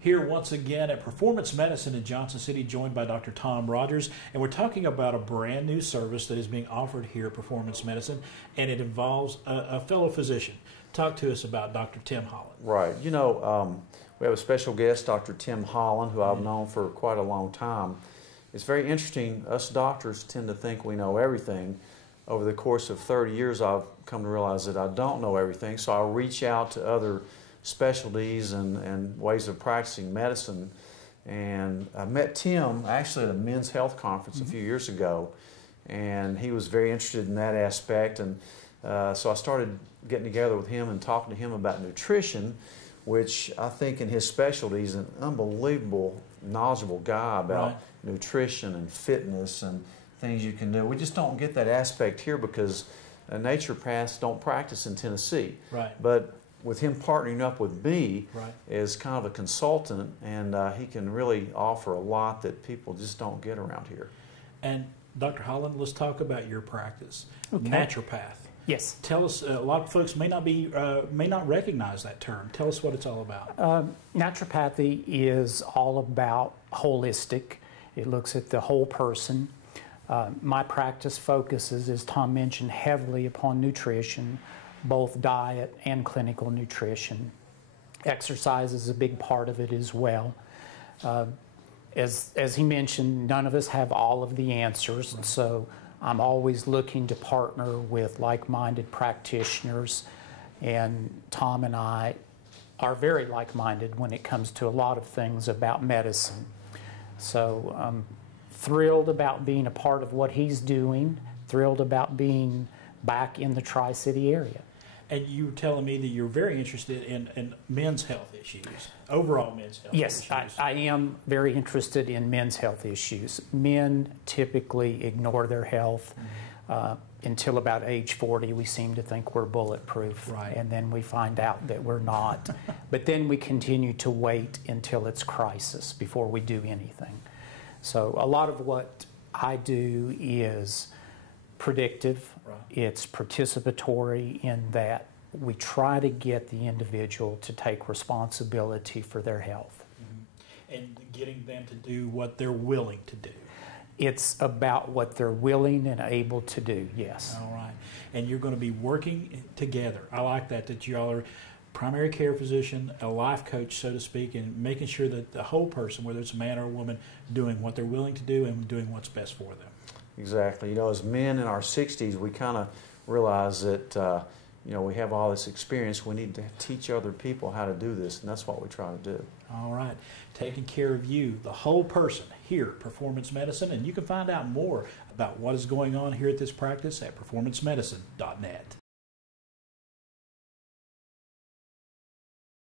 Here once again at Performance Medicine in Johnson City, joined by Dr. Tom Rogers, and we're talking about a brand new service that is being offered here at Performance Medicine, and it involves a fellow physician. Talk to us about Dr. Tim Holland. Right. You know, we have a special guest, Dr. Tim Holland, who I've known for quite a long time. It's very interesting. Us doctors tend to think we know everything. Over the course of 30 years, I've come to realize that I don't know everything, so I reach out to other specialties and ways of practicing medicine. And I met Tim actually at a men's health conference a few years ago, and he was very interested in that aspect. And so I started getting together with him and talking to him about nutrition, which I think in his specialty is an unbelievable, knowledgeable guy about nutrition and fitness and things you can do. We just don't get that aspect here because naturopaths don't practice in Tennessee. Right. But with him partnering up with me as kind of a consultant, and he can really offer a lot that people just don't get around here. And Dr. Holland, let's talk about your practice. Okay. Naturopath. Yes. Tell us. A lot of folks may not recognize that term. Tell us what it's all about. Naturopathy is all about holistic. It looks at the whole person. My practice focuses, as Tom mentioned, heavily upon nutrition, both diet and clinical nutrition. Exercise is a big part of it as well. As he mentioned, none of us have all of the answers, and so I'm always looking to partner with like-minded practitioners, and Tom and I are very like-minded when it comes to a lot of things about medicine. So I'm thrilled about being a part of what he's doing, thrilled about being back in the Tri-City area. And you were telling me that you're very interested in men's health issues, overall men's health issues. Yes, I am very interested in men's health issues. Men typically ignore their health. Until about age 40, we seem to think we're bulletproof, and then we find out that we're not. But then we continue to wait until it's crisis before we do anything. So a lot of what I do is predictive. It's participatory in that we try to get the individual to take responsibility for their health. And getting them to do what they're willing to do. It's about what they're willing and able to do, yes. All right. And you're going to be working together. I like that you all are primary care physician, a life coach, so to speak, and making sure that the whole person, whether it's a man or a woman, doing what they're willing to do and doing what's best for them. Exactly. You know, as men in our 60s, we kind of realize that, you know, we have all this experience. We need to teach other people how to do this, and that's what we try to do. All right. Taking care of you, the whole person, here at Performance Medicine, and you can find out more about what is going on here at this practice at performancemedicine.net.